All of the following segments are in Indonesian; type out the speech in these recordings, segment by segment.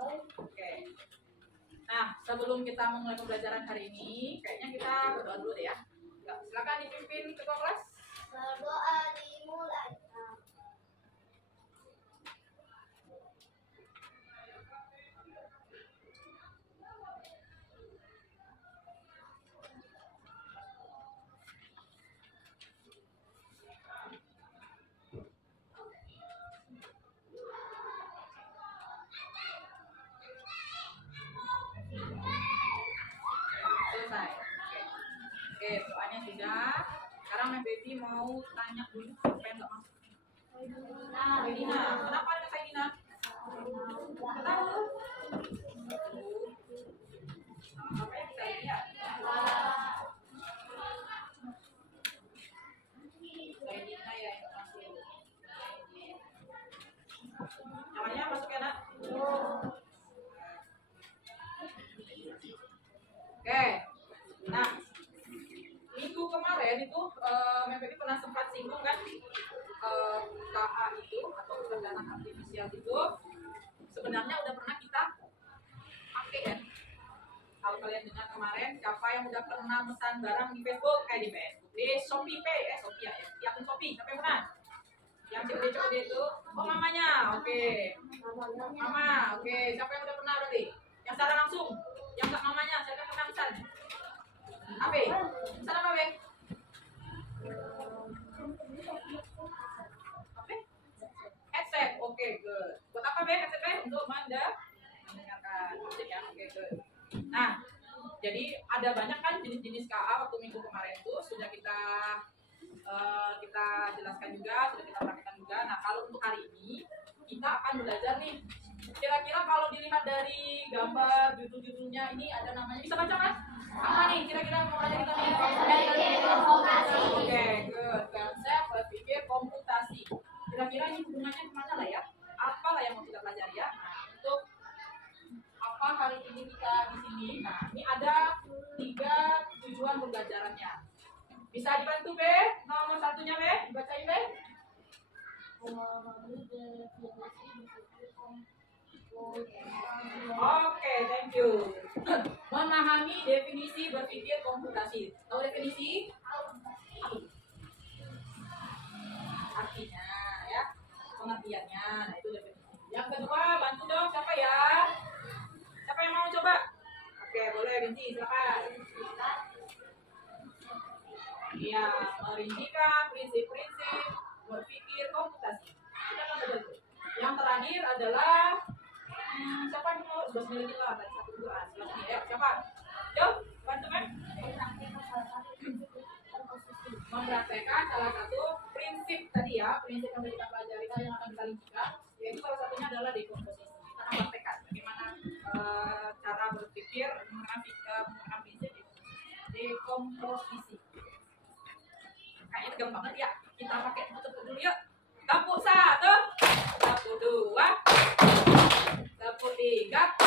Oke. Nah, sebelum kita memulai pembelajaran hari ini, kayaknya kita berdoa dulu deh ya. Silakan dipimpin ketua kelas. Berdoa dimulai. Selesai. Oke, doanya sudah. Sekarang Mbak Baby mau tanya dulu siapa yang nggak masuk. Dina, kenapa ada kayak Dina? Nggak tahu. Apa yang bisa lihat? Kayak Dina ya yang nggak masuk. Namanya masuk ya nak? Oke. Nah, minggu kemarin itu Mbak pernah sempat singgung kan KA itu atau kecerdasan artifisial itu sebenarnya udah pernah kita pakai ya. Kalau kalian dengar kemarin, siapa yang udah pernah pesan barang di Facebook, di Shopee Pay, Shopee ya, di akun Shopee, siapa yang pernah? Yang COD itu, oh mamanya, oke. Mama, oke. Siapa yang udah pernah berarti? Yang secara langsung, yang nggak mamanya, siapa yang pernah pesan? Abe, pesan apa Abe? Apa? Headset, oke, good. Buat apa Be headset Be? Untuk mendengarkan musik ya, oke, good. Nah, jadi ada banyak kan jenis-jenis KA waktu minggu kemarin itu sudah kita jelaskan juga, sudah kita praktekkan juga. Nah, kalau untuk hari ini kita akan belajar nih. Kira-kira kalau dilihat dari gambar judul-judulnya ini ada namanya, bisa baca Mas? Apa nih kira-kira mau belajar kita nih? Oke, good. Konsep berpikir komputasi. Kira-kira ini hubungannya kemana lah ya? Apa lah yang mau kita pelajari ya? Nah, untuk apa hari ini kita di sini? Nah, ini ada 3 tujuan pembelajarannya. Bisa dibantu Be? Nomor satunya Be? Dibacain Be? Oke, thank you. Memahami definisi berpikir komputasi. Tahu definisi? Artinya ya, pengertiannya. Nah, itu definisi. Yang kedua, bantu dong siapa ya? Siapa yang mau coba? Oke, boleh Binti, silakan. Iya, merincikan prinsip-prinsip berpikir komputasi. Kita akan belajar itu. Yang terakhir adalah siapa yang mau? 11 menit lah, tadi 1, 2, 11 menit. Ayo, siapa? Yuk, bantu kan? Mempraktekkan salah satu prinsip tadi ya, prinsip yang kita pelajari yang akan kita rincikan, yaitu salah satunya adalah dekomposisi. Kita akan praktekkan bagaimana cara berpikir menggunakan prinsip dekomposisi. Kayaknya tegang banget ya. Kita pakai tepuk dulu yuk. Tepuk 1, tepuk 2, tepuk 3.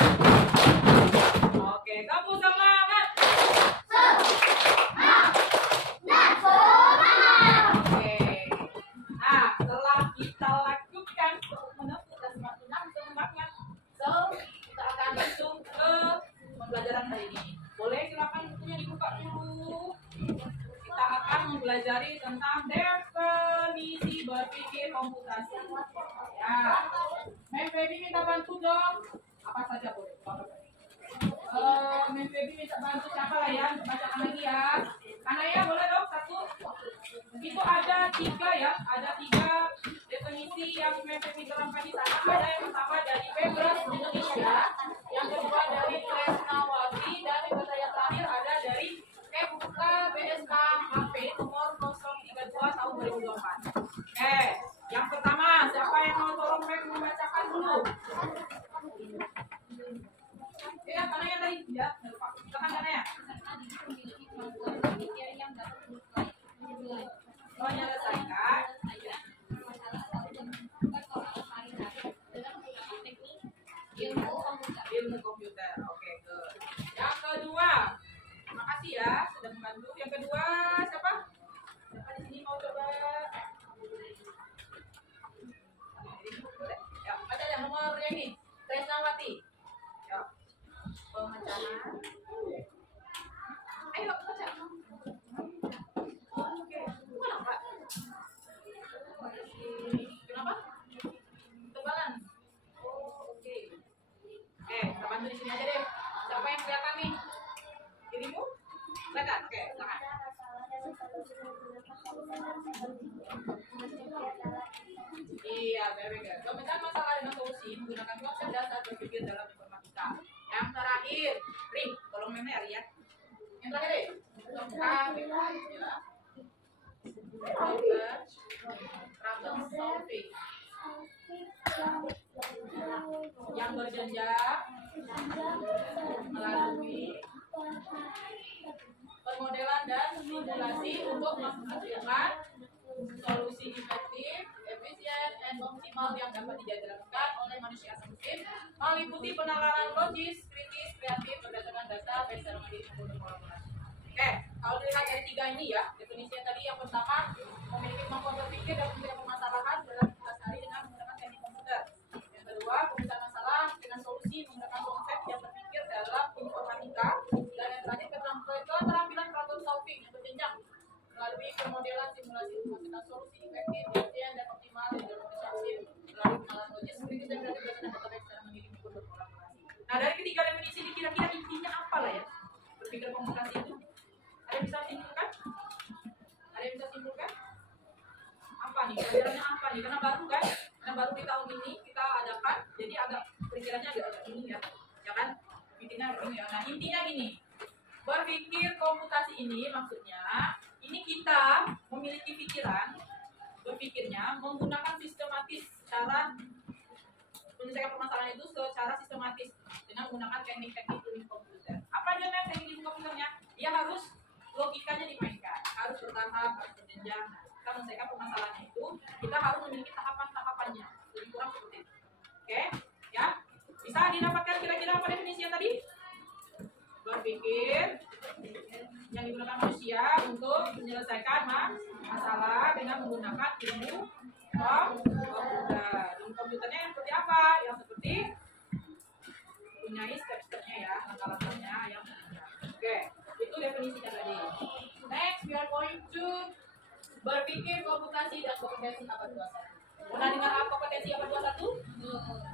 Oke, tepuk semangat. Oke. Nah, setelah kita lakukan menepuk dan semakin semangat, kita akan langsung ke pembelajaran hari ini. Boleh silakan bukunya dibuka dulu. Kita akan mempelajari tentang definisi berpikir komputasi. Ya, Mem Baby minta bantu dong. Apa saja boleh. Mem Baby minta bantu siapa lah ya? Bacakan lagi ya. Anaya boleh dong 1. Itu ada 3 ya. Ada 3 definisi yang Mem Baby terangkan di sana. Ada yang pertama dari Pemprov Indonesia, yang kedua dari Tresnawati, dan yang terakhir ada dari BSK HP nomor 032 tahun 2024. Yang pertama, siapa yang mau tolong membacakan dulu? Ya, karena yang tadi ya, silakan karena ya. Menyelesaikan ilmu komputer. Oke, good. Yang kedua, terima kasih ya sudah membantu. Yang kedua siapa? Siapa di sini mau coba? Ya, baca yang nomornya ini. Tresnawati. Ambil di sini aja deh. Siapa yang kelihatan nih? Dirimu? Kelihatan? Oke, silakan. Iya, very good. Pemecah masalah dengan solusi menggunakan konsep dasar berpikir dalam informatika. Yang terakhir, Ring, tolong memer ya. Yang terakhir, ya. Problem solving yang berjenjang melalui permodelan dan simulasi untuk menghasilkan solusi efektif, efisien, dan optimal yang dapat dijalankan oleh manusia asumtif meliputi penalaran logis, kritis, kreatif berdasarkan data, background dan kolaborasi. Oke, kalau dilihat dari tiga ini ya, definisinya tadi yang pertama memiliki kemampuan berpikir dan memiliki permasalahan dalam didasari dengan menggunakan teknik komputer. Yang kedua, pemecahan masalah dengan solusi menggunakan konsep yang berpikir dalam informatika. Dan yang terakhir, keterampilan problem solving yang berjenjang melalui pemodelan simulasi menghasilkan solusi efektif, efisien, dan optimal yang dapat dicapai melalui penalaran logis, kritis, dan kreatif berdasarkan database secara mengirim berkolaborasi. Nah, dari ketiga definisi ini kira-kira intinya apa lah ya? Berpikir komputasi itu ada yang bisa simpulkan? Ada yang bisa simpulkan? Apa nih? Pelajarannya apa nih? Karena baru kan? Karena baru di tahun ini kita adakan, jadi agak pikirannya agak ini ya, ya kan? Intinya ini ya. Nah, intinya gini. Berpikir komputasi ini maksudnya ini kita memiliki pikiran, berpikirnya menggunakan sistematis cara menyelesaikan permasalahan itu secara sistematis dengan menggunakan teknik-teknik ilmu komputer. Apa aja kan teknik ilmu komputernya? Dia harus logikanya dimainkan, harus bertahap, harus berjenjang. Kita menyelesaikan permasalahannya itu, kita harus memiliki tahapan-tahapannya. Lebih kurang seperti itu. Oke, ya. Bisa didapatkan kira-kira apa definisinya tadi? Berpikir yang digunakan manusia untuk menyelesaikan masalah dengan menggunakan ilmu komputer. Ilmu komputernya yang seperti apa? Yang seperti punya step-stepnya ya, langkah-langkahnya yang oke, itu definisinya tadi. Next, we are going to berpikir komputasi dan kompetensi abad 21. Pernah dengar apa kompetensi abad 21?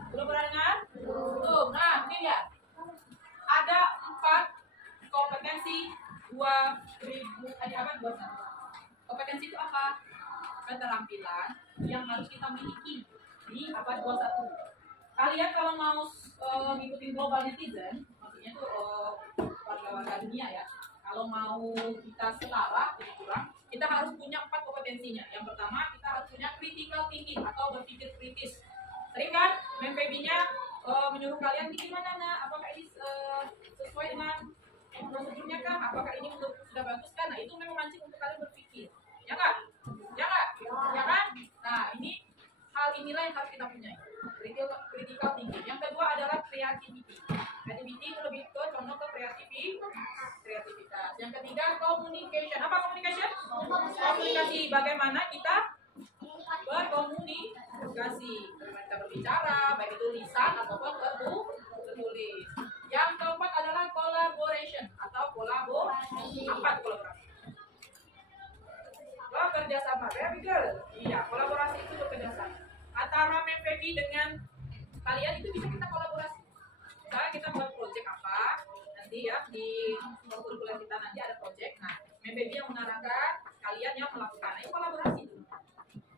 Belum pernah dengar? Belum. Nah, ini dia. Ada 4 kompetensi 2000 abad 21. Kompetensi itu apa? Keterampilan yang harus kita miliki di abad 21. Kalian kalau mau ngikutin global netizen, maksudnya itu warga-warga dunia ya, kalau mau kita setara, lebih kurang, kita harus punya 4 kompetensinya. Yang pertama, kita harus punya critical thinking atau berpikir kritis. Sering kan, MPB-nya menyuruh kalian ini gimana nak? Apakah ini sesuai dengan prosedurnya kah? Apakah ini sudah bagus kan? Nah, itu memang mancing untuk kalian berpikir. Ya nggak? Ya nggak? Ya kan? Nah, ini hal inilah yang harus kita punya. Critical thinking. Yang kedua adalah creativity. Creativity itu lebih ke contoh ke kreativitas. Yang ketiga communication. Apa communication? Komunikasi. Bagaimana kita berkomunikasi, bagaimana kita berbicara, baik itu lisan ataupun tertulis. Yang keempat adalah collaboration atau kolaborasi. Apa itu kolaborasi? Bekerja sama. Very good. Iya, kolaborasi itu bekerja sama. Antara MPB dengan kalian itu bisa kita kolaborasi. Misalnya kita buat project apa, nanti ya di kurikulum kita nanti ada project. Nah, MPB yang mengarahkan, kalian yang melakukan. Nah, itu kolaborasi.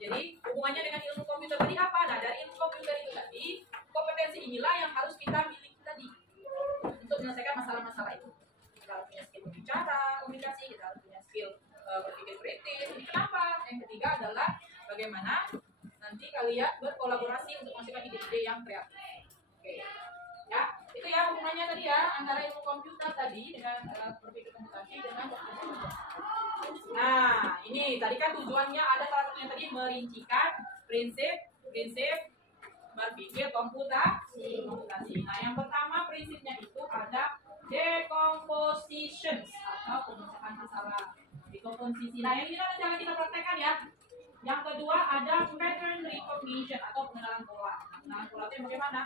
Jadi hubungannya dengan ilmu komputer tadi apa? Nah, dari ilmu komputer itu tadi, kompetensi inilah yang harus kita miliki tadi untuk menyelesaikan masalah-masalah itu. Kita harus punya skill berbicara, komunikasi, kita harus punya skill berpikir kritis. Ini kenapa? Yang ketiga adalah bagaimana nanti kalian berkolaborasi untuk menghasilkan ide-ide yang kreatif. Oke, ya itu ya hubungannya tadi ya antara ilmu komputer tadi dengan berpikir komputasi dengan komputer. Nah, ini tadi kan tujuannya ada salah satunya tadi merincikan prinsip berpikir komputasi. Nah, yang pertama prinsipnya itu ada decomposition atau pemecahan masalah. Dekomposisi. Nah, yang ini kan cara kita praktekkan ya. Yang kedua ada pattern recognition atau pengenalan pola. Pengenalan pola itu bagaimana?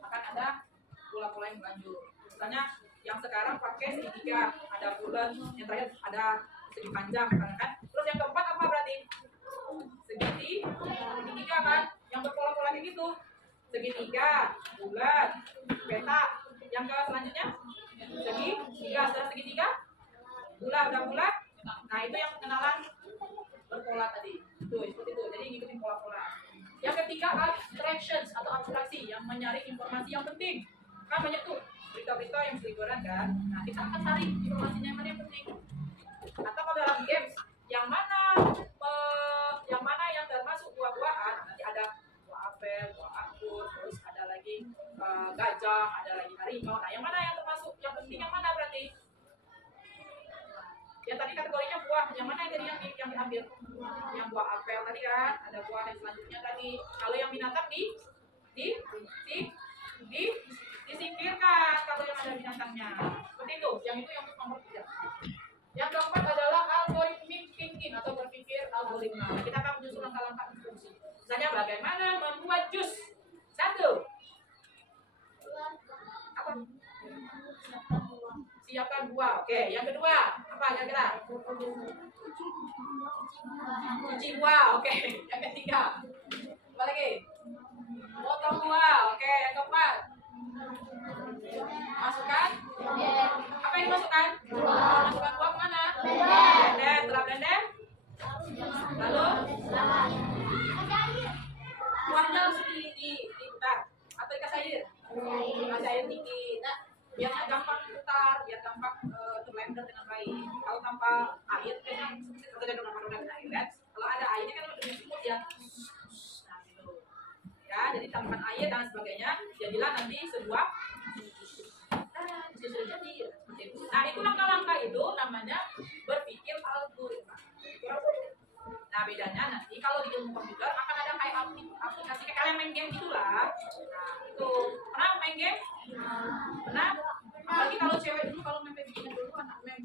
Akan ada pola-pola yang berlanjut. Misalnya yang sekarang pakai segitiga, ada bulat, yang terakhir ada segi panjang, kan? Terus yang keempat apa berarti? Segitiga kan? Yang berpola-pola kayak gitu. Segitiga, bulat, peta, ke selanjutnya. Segitiga, sudah segitiga. Bulat, udah bulat. Nah, itu yang pengenalan berpola tadi. Tuh, seperti itu. Jadi ngikutin pola-pola. Yang ketiga, abstractions atau abstraksi yang menyaring informasi yang penting. Kan banyak tuh berita-berita yang seliweran kan. Nah, kita akan cari informasinya yang mana yang penting. Atau kalau dalam games, yang mana yang termasuk buah-buahan, nanti ada buah apel, buah anggur, terus ada lagi gajah, ada lagi harimau. Nah, yang mana yang termasuk yang penting, yang mana berarti? Ya tadi kategorinya buah, yang mana yang tadi yang diambil? Yang buah apel tadi kan, ada buah yang selanjutnya tadi. Kalau yang binatang disingkirkan kalau yang ada binatangnya. Seperti itu, yang nomor 3. Yang keempat adalah algorithmic thinking atau berpikir algoritma. Kita akan menyusun langkah-langkah instruksi. Misalnya bagaimana membuat jus. 1. Apa? Siapkan buah. Oke, yang kedua apa kira-kira? Cuci buah. Oke, yang ketiga apa lagi? Potong buah. Oke, yang keempat masukkan. Apa yang dimasukkan? Masukkan buah kemana? Blender. Setelah blender lalu buahnya langsung diputar atau dikasih air? Dikasih air dikit. Nah, biarnya gampang diputar, biar gampang terblender dengan baik. Kalau tanpa air kan seperti ada donat air kan? Kalau ada airnya kan lebih smooth ya. Nah, gitu. Ya, jadi tambahkan air dan sebagainya, jadilah nanti sebuah jus jadi. Nah, itu langkah-langkah itu namanya berpikir algoritma. Nah, bedanya nanti kalau di ilmu komputer akan ada kayak aplikasi kayak kalian main game gitulah. Nah, itu pernah main game? Pernah? Apalagi kalau cewek dulu, kalau main game dulu, anak main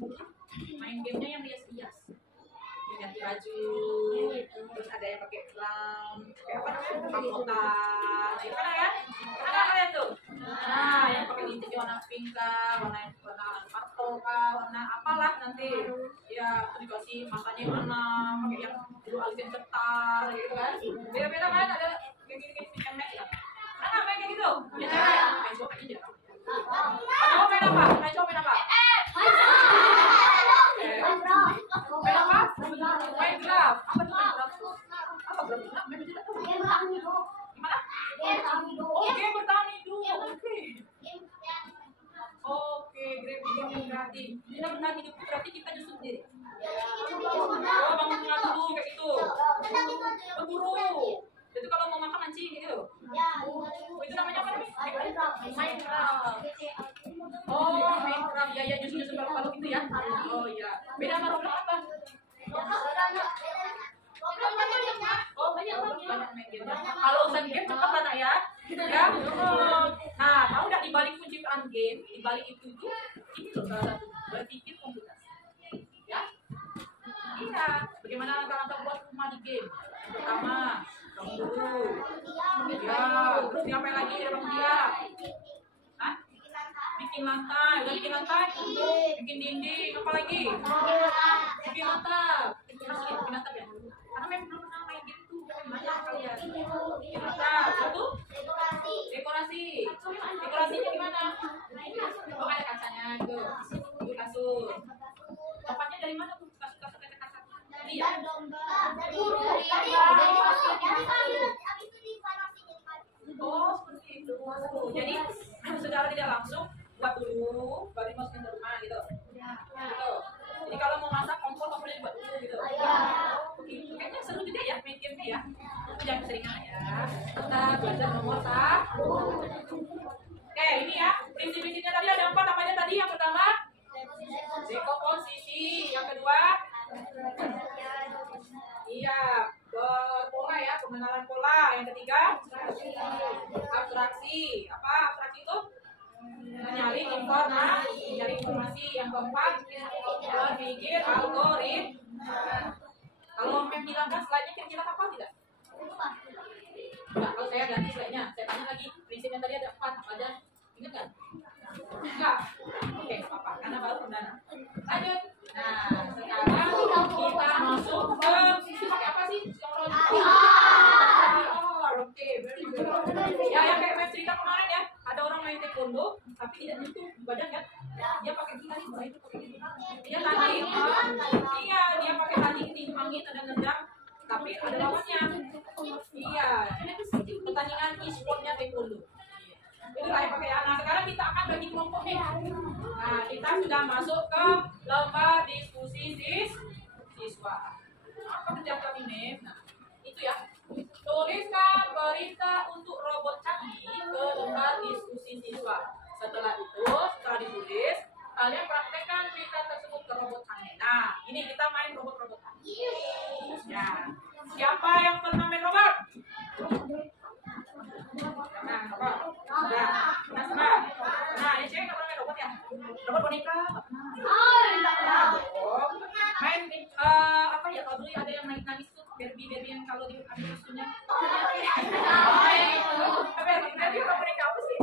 gamenya yang rias-rias, ganti baju, terus ada yang pakai clown, kayak apa namanya, pakotan, itu kan ya? Ada kalian tuh? Nah, yang pakai lintik warna pink kah, warna purple kah, warna apalah nanti, ya itu dikasih matanya mana, pakai yang dulu alisin cetar, gitu kan? Beda-beda kan, ada kayak gini-gini emek ya. Nah, main kayak gitu, ya cewek, main cowok kayak aja. Cowok main apa? Main cowok main apa? Main apa? Main graf. Apa tuh main graf? Apa graf? Main tidak tahu. Gimana? Oh, game bertahan hidup. Oke, game berarti kita bertahan hidup berarti kita justru sendiri. Oh, bangun tengah dulu kayak gitu. Berburu. Itu kalau mau makan mancing gitu. Oh, itu namanya apa nih? Minecraft. Oh, Minecraft. Ya, justru baru gitu ya. Oh iya. Beda sama Roblox apa? Oh, banyak main game. Kalau urusan game cepat lah ya. Ya. Nah, tahu nggak di balik penciptaan game, di balik itu ini loh salah satu berpikir komputasi. Ya. Iya. Bagaimana langkah-langkah buat rumah di game? Pertama, bangun dulu. Ya, terus ngapain lagi di rumah dia? Hah? Bikin lantai, udah bikin lantai? Bikin dinding, apa lagi? Bikin atap. Bikin atap ya? Karena memang belum pernah main game tuh, banyak kalian. Bikin atap, satu? Dekorasi. Dekorasinya gimana? Oh, ada kacanya gitu. Itu kasur. Tempatnya dari mana tuh? Kasur kaca. Iya. Oh, seperti itu. Jadi secara tidak langsung buat dulu, baru masukin ke rumah gitu. Gitu. Jadi kalau mau masak kompornya buat dulu gitu. Begitu. Kayaknya seru juga ya main game-nya ya. Tapi jangan seringan ya. Kita belajar nomor 1. Oke, ini ya. Prinsip-prinsipnya tadi ada 4 namanya tadi. Yang pertama dekomposisi, yang kedua iya, berpola ya, pengenalan pola. Yang ketiga abstraksi. Apa abstraksi itu? Menyaring informasi. Yang keempat berpikir algoritma. Kalau Mem bilang kan slide-nya kira-kira apa tidak? Enggak, kalau saya ganti slide-nya. Saya tanya lagi, prinsipnya tadi ada 4 apa aja? Ingat kan? Enggak. Oke, apa-apa, karena baru perdana. Lanjut. Nah, sekarang kita masuk ke pakai apa sih? Oke, very good. Ya, yang kayak Mem cerita kemarin ya, ada orang main taekwondo, tapi tapi tidak nyentuh badan kan? Dia pakai tali itu pakai gitu. Dia tali, iya dia pakai tali tiup angin ada nendang, tapi ada lawannya. Iya, pertandingan e-sportnya taekwondo. Itu lah yang pakai ya. Nah sekarang kita akan bagi kelompok nih. Nah kita sudah masuk ke lomba diskusi siswa. Apa kerja kami nih? Nah itu ya. Tuliskan berita untuk robot canggih ke lomba diskusi siswa. Setelah ditulis, kalian praktekkan berita tersebut ke robot canggih. Nah ini kita main robot-robotan. Ya. Siapa yang pernah main robot? Nah, robot. Nah, ini cewek nggak pernah main robot ya? Robot boneka. Main apa ya? Kalau dulu ada yang nangis tuh, Barbie yang kalau diambil susunya. Barbie apa boneka apa sih?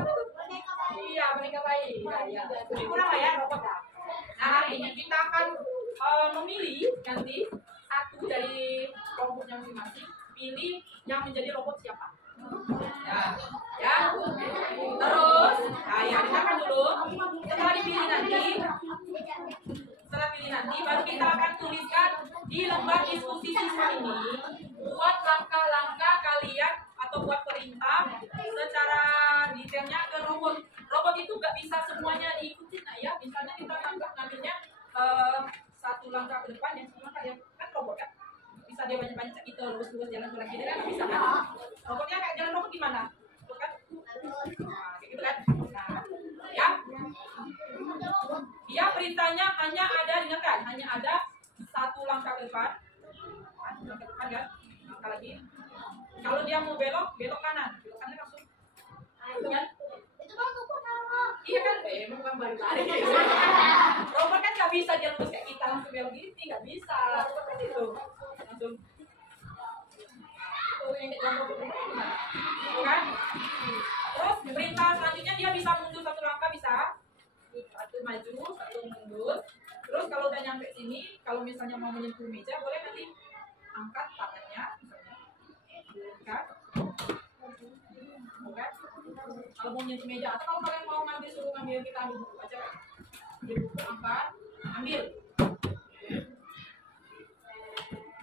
Iya, boneka bayi. Iya. Lebih kurang lah ya robot ya. Nah, hari ini kita akan memilih nanti satu dari kelompoknya masing-masing, pilih yang menjadi robot siapa. Ya. Terus, ya dengarkan dulu. Setelah pilih nanti, baru kita akan tuliskan di lembar diskusi siswa ini. Buat langkah-langkah kalian atau buat perintah secara detailnya ke robot. Robot itu nggak bisa semuanya diikuti, nah ya. Misalnya kita ngambilnya satu langkah ke depan yang semua kalian kan robot kan. Bisa dia banyak-banyak kita lurus-lurus jalan ke kiri kan bisa kan? Robotnya kayak jalan robot gimana? Kan? Nah, kayak gitu kan? Nah, ya. Dia perintahnya hanya ada satu langkah ke depan. Langkah ke depan kan? Langkah lagi. Kalau dia mau belok kanan langsung. Kan? Iya kan? Bukan balik lari. Robot kan nggak bisa dia lurus kayak kita langsung belok gini, nggak bisa. Robot kan gitu. Langsung. Kan? Terus perintah selanjutnya dia bisa mundur satu langkah, bisa satu maju satu mundur. Terus kalau udah nyampe sini, kalau misalnya mau menyentuh meja boleh nanti angkat tangannya misalnya, kan? Bukan? Kalau mau menyentuh meja atau kalau kalian mau ngambil kita ambil buku aja kan? Ambil buku, angkat, ambil.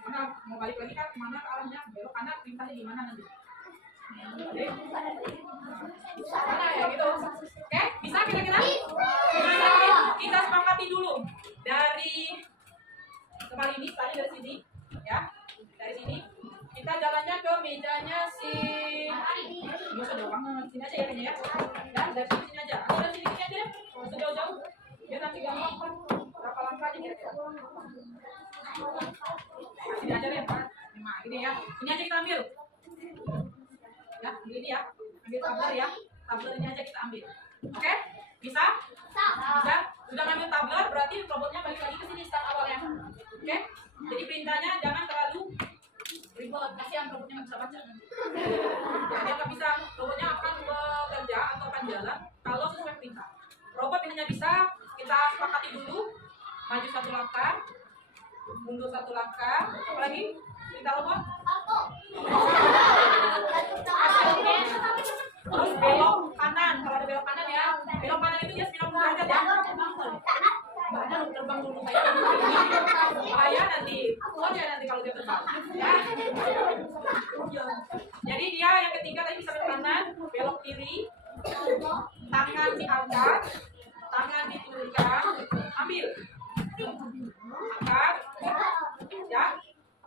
Mana mau balik lagi kan kemana ke arahnya, belok kanan, perintahnya gimana nanti? Mana ya gitu? Oke, bisa kira-kira? Kita sepakati dulu dari kemarin ini, tadi dari sini, ya, dari sini kita jalannya ke mejanya si. Nggak usah jauh banget, sini aja ya kayaknya ya. Dan dari sini aja, atau dari sini aja deh, sejauh-jauh. Biar nanti gampang kan, berapa langkah aja kira-kira. Sini aja deh, Pak. Nah, gini ya. Ini aja kita ambil. Ya, ini ya. Ambil tabler ya. Tabler ini aja kita ambil. Oke? Bisa? Bisa? Sudah ngambil tabler, berarti robotnya balik lagi ke sini start awalnya. Oke? Jadi perintahnya jangan terlalu ribet, kasihan robotnya nggak bisa baca. Dia nggak bisa, robotnya akan bekerja atau akan jalan kalau sesuai perintah. Robot hanya bisa kita sepakati dulu, maju satu langkah, mundur satu langkah, apa lagi? Kita robot. Terus belok kanan, kalau ada belok kanan ya, belok kanan itu dia 90 derajat ya. Badan terbang dulu kayak bahaya nanti, aja nanti kalau dia terbang. Ya. Jadi dia yang ketiga tadi bisa belok kanan, belok kiri, tangan diangkat, tangan diturunkan, ambil, angkat, ya.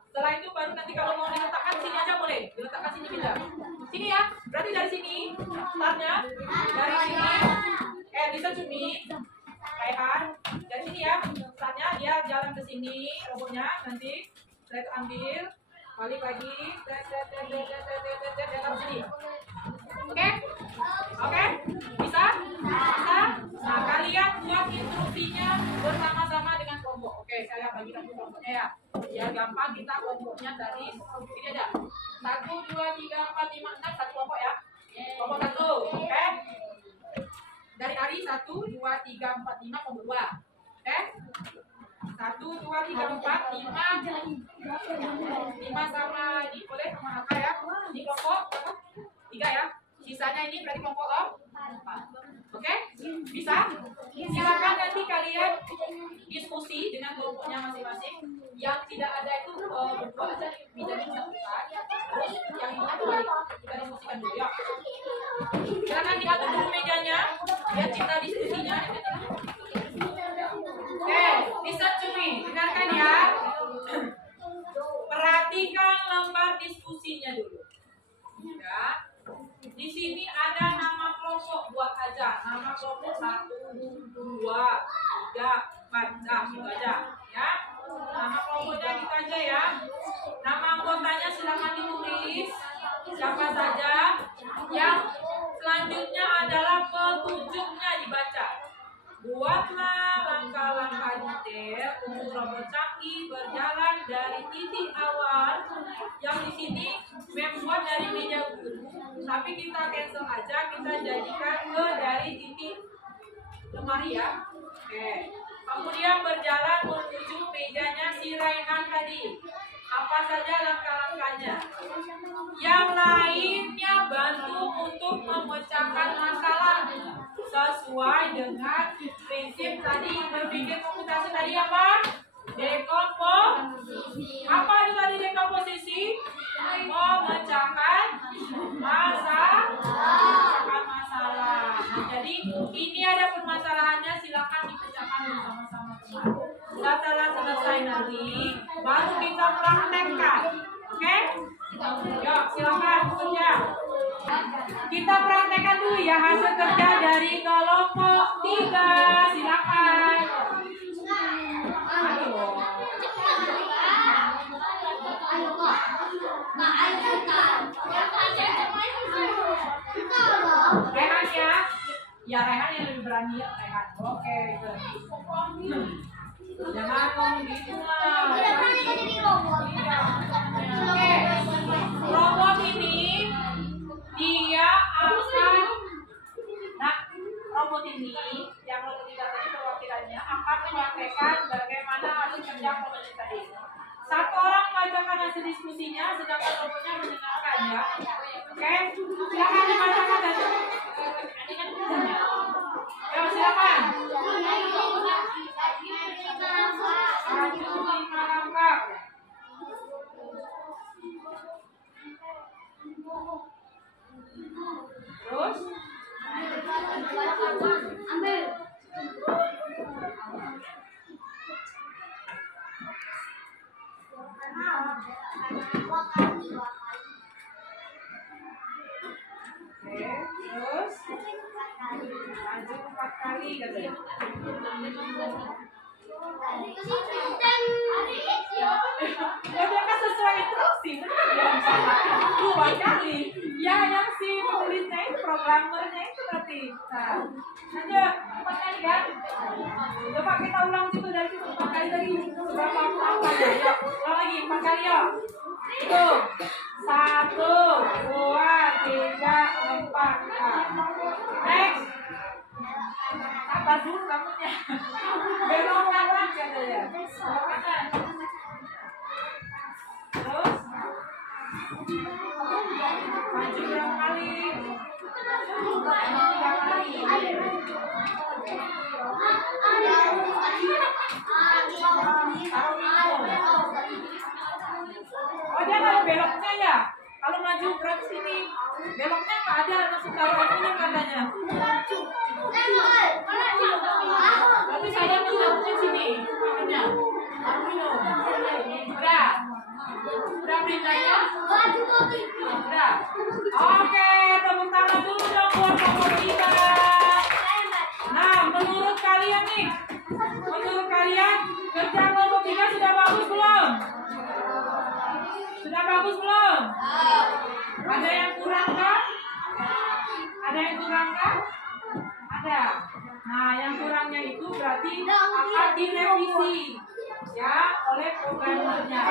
Setelah itu baru nanti kalau mau diletakkan sini aja boleh, diletakkan sini bisa. Sini ya, berarti dari sini startnya, dari sini, bisa cumi, Raihan, dari sini ya, startnya dia jalan ke sini, robotnya nanti saya ambil, balik lagi, datang sini. Oke? Oke? Bisa? Bisa? Nah, kalian buat instruksinya bersama-sama dengan kelompok. Oke, saya bagikan kelompoknya ya. Biar gampang kita kelompoknya dari sini aja. 1, 2, 3, 4, 5, 6, satu kelompok ya. Kelompok 1, oke? Dari Ari 1, 2, 3, 4, 5, kelompok 2. Oke? 1, 2, 3, 4, 5 sama ini boleh sama Aka ya. Ini kelompok 3 ya. Sisanya ini berarti kelompok 4. Oke? Bisa? Silakan nanti kalian diskusi dengan kelompoknya masing-masing. Yang tidak ada itu berdua aja bijakin satukan. Terus yang ini kembali kita diskusikan dulu ya. Silakan diatur dulu mejanya biar kita diskusinya. Oke, listen to me. Dengarkan ya. Perhatikan lembar diskusinya dulu. Ya. Di sini ada nama kelompok, buat aja. Nama kelompok 1, 2, 3, 4. Nah, gitu aja. Ya. Nama kelompoknya gitu aja ya. Nama anggotanya silakan ditulis. Siapa saja. Yang selanjutnya adalah petunjuknya dibaca. Buatlah langkah-langkah detail untuk robot canggih berjalan dari titik awal yang di sini membuat dari meja guru, tapi kita cancel aja, kita jadikan ke dari titik lemari ya. Oke. Kemudian berjalan menuju mejanya si Raihan tadi. Apa saja langkah-langkahnya? Yang lainnya bantu untuk memecahkan masalah sesuai dengan prinsip tadi berpikir komputasi tadi apa? Dekomposisi. Apa itu tadi dekomposisi? Memecahkan masalah. Nah, jadi ini ada permasalahannya, silakan dipecahkan bersama-sama teman. Setelah selesai nanti baru kita praktekkan. Oke? Yuk, silakan bekerja. Kita praktekkan dulu ya hasil kerja dari kelompok 3. Silakan. Rehan ya. Ya Rehan yang lebih berani ya Rehan. Oke, jangan ngomong gitu lah. Oke. Robot ini dia akan robot ini yang robot tidak tadi perwakilannya akan mempraktekkan bagaimana hasil kerja robot tadi. Satu orang membacakan hasil diskusinya, sedangkan robotnya mendengarkan ya. Oke, silakan dibacakan hasil. Yo, silakan. Maju 5 langkah. Terus? Ambil. Oke, terus maju 4 kali katanya. Ya dia kan sesuai instruksi, dua kali. Ya yang si penulisnya itu, programmernya itu berarti. Nah, lanjut 4 kali kan? Coba kita ulang situ dari situ 4 kali dari berapa apa ya? Yuk, ulang lagi 4 kali yuk. Itu 1, 2, 3, 4. Next. Sabar dulu kamunya. Belok kanan katanya. Belok kanan. Terus maju berapa kali? 3 kali. Taruh minum. Oh dia ada beloknya ya? Kalau maju berarti sini beloknya nggak ada, langsung taruh minum katanya. Tapi saya menaruhnya sini, tangannya. Minum. Udah perintahnya? Udah. Oke, tepuk tangan dulu dong buat kelompok kita. Nah, menurut kalian nih, kerja kelompok kita sudah bagus belum? Sudah bagus belum? Ada yang kurang kan? Ada yang kurang kan? Ada. Nah, yang kurangnya itu berarti akan direvisi ya oleh programmernya.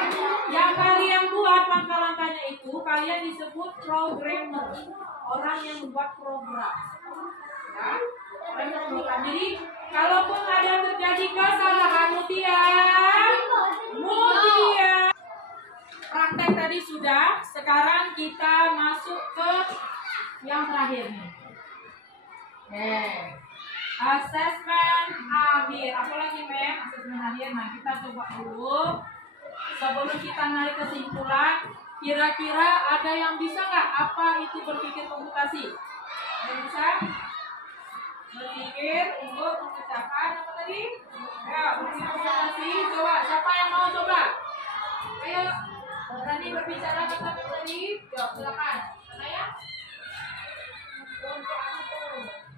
Yang kalian buat langkah-langkahnya itu kalian disebut programmer, orang yang membuat program. Ya, orang yang membuat. Jadi, kalaupun ada terjadi kesalahan mutiara, praktek tadi sudah. Sekarang kita masuk ke yang terakhir nih. Asesmen akhir. Apa lagi, Mem? Asesmen akhir. Nah, kita coba dulu. Sebelum kita narik kesimpulan, kira-kira ada yang bisa nggak apa itu berpikir komputasi? Ada yang bisa? Berpikir untuk memecahkan apa tadi? Ya, berpikir komputasi. Coba, siapa yang mau coba? Ayo, berani berbicara kata tadi? Yuk, silakan. Mana ya?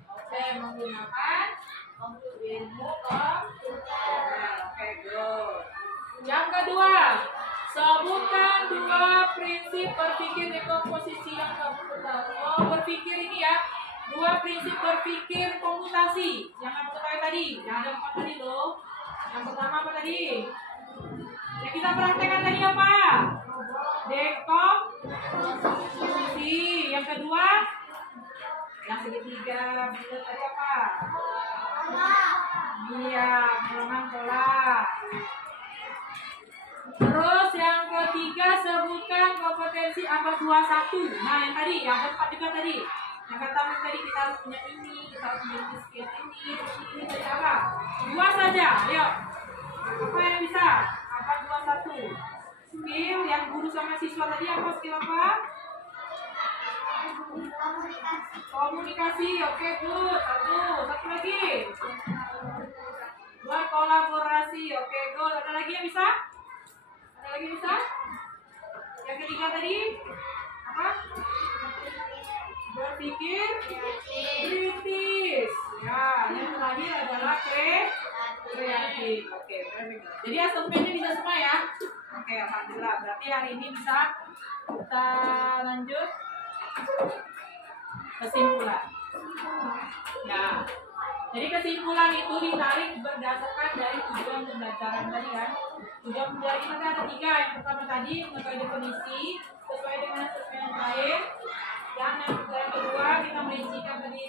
Oke, menggunakan ilmu komputer. Oke, good. Yang kedua, sebutkan dua prinsip berpikir dekomposisi yang kamu ketahui. Oh, berpikir ini ya, dua prinsip berpikir komputasi yang kamu ketahui tadi. Yang ada 4 tadi loh. Yang pertama apa tadi? Yang kita praktekkan tadi apa? Dekomposisi. Yang kedua, yang segitiga. Betul tadi apa? Iya, golongan pola. Terus yang ketiga, sebutkan kompetensi abad 21. Nah, yang tadi, yang keempat juga tadi. Yang pertama tadi kita harus punya ini, kita harus punya skill ini tadi apa? 2 saja, ayo. Apa yang bisa? Abad 21. Skill yang guru sama siswa tadi apa? Skill apa? Komunikasi, oke, good. Satu lagi. Berkolaborasi, oke, good. Ada lagi yang bisa? Ada lagi bisa? Yang ketiga tadi apa? Berpikir kritis. Ya, yang terakhir adalah kreatif. Oke, jadi asesmennya bisa semua ya. Oke, alhamdulillah. Berarti hari ini bisa kita lanjut kesimpulan. Nah, jadi kesimpulan itu ditarik berdasarkan dari tujuan pembelajaran tadi kan. Tujuan pembelajaran kita ada 3. Yang pertama tadi mengetahui definisi sesuai dengan asesmen yang lain. Dan yang kedua kita merincikan tadi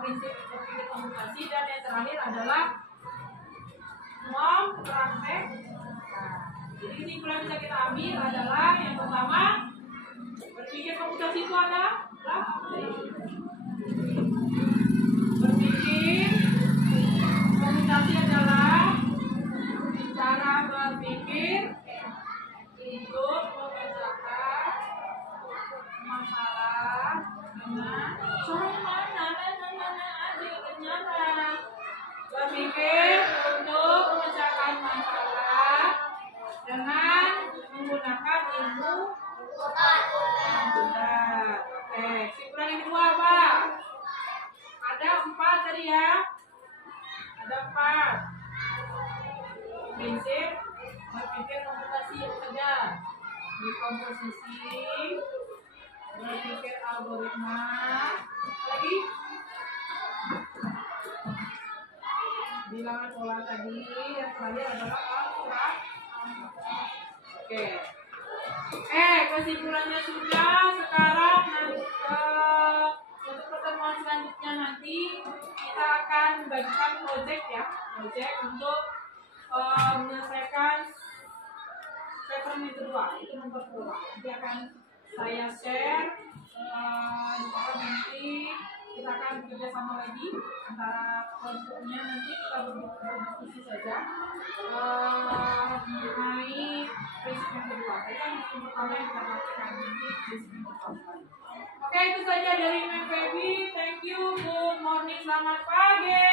prinsip berpikir komputasi. Dan yang terakhir adalah mempraktek. Nah, jadi kesimpulan yang bisa kita ambil adalah yang pertama, berpikir komputasi itu adalah berpikir komputasi adalah cara berpikir untuk memecahkan masalah dengan berpikir untuk memecahkan masalah dengan menggunakan ilmu komputer. Oke, kesimpulan yang kedua apa? Ada 4 tadi ya. Ada 4 prinsip berpikir komputasi yang ada. Dekomposisi, berpikir algoritma, lagi bilangan pola tadi. Yang terakhir adalah kalkulasi. Oke. Kesimpulannya sudah. Sekarang untuk pertemuan selanjutnya nanti kita akan bagikan project ya, project untuk menyelesaikan pattern yang kedua, itu nomor pola. Nanti akan saya share. Nanti kita akan bekerja sama lagi antara kelompoknya. Nanti kita berdiskusi saja mengenai prinsip yang kedua. Tadi kan yang pertama yang kita lakukan nanti prinsip yang kedua. Oke, itu saja dari Mem Feby. Thank you. Good morning. Selamat pagi.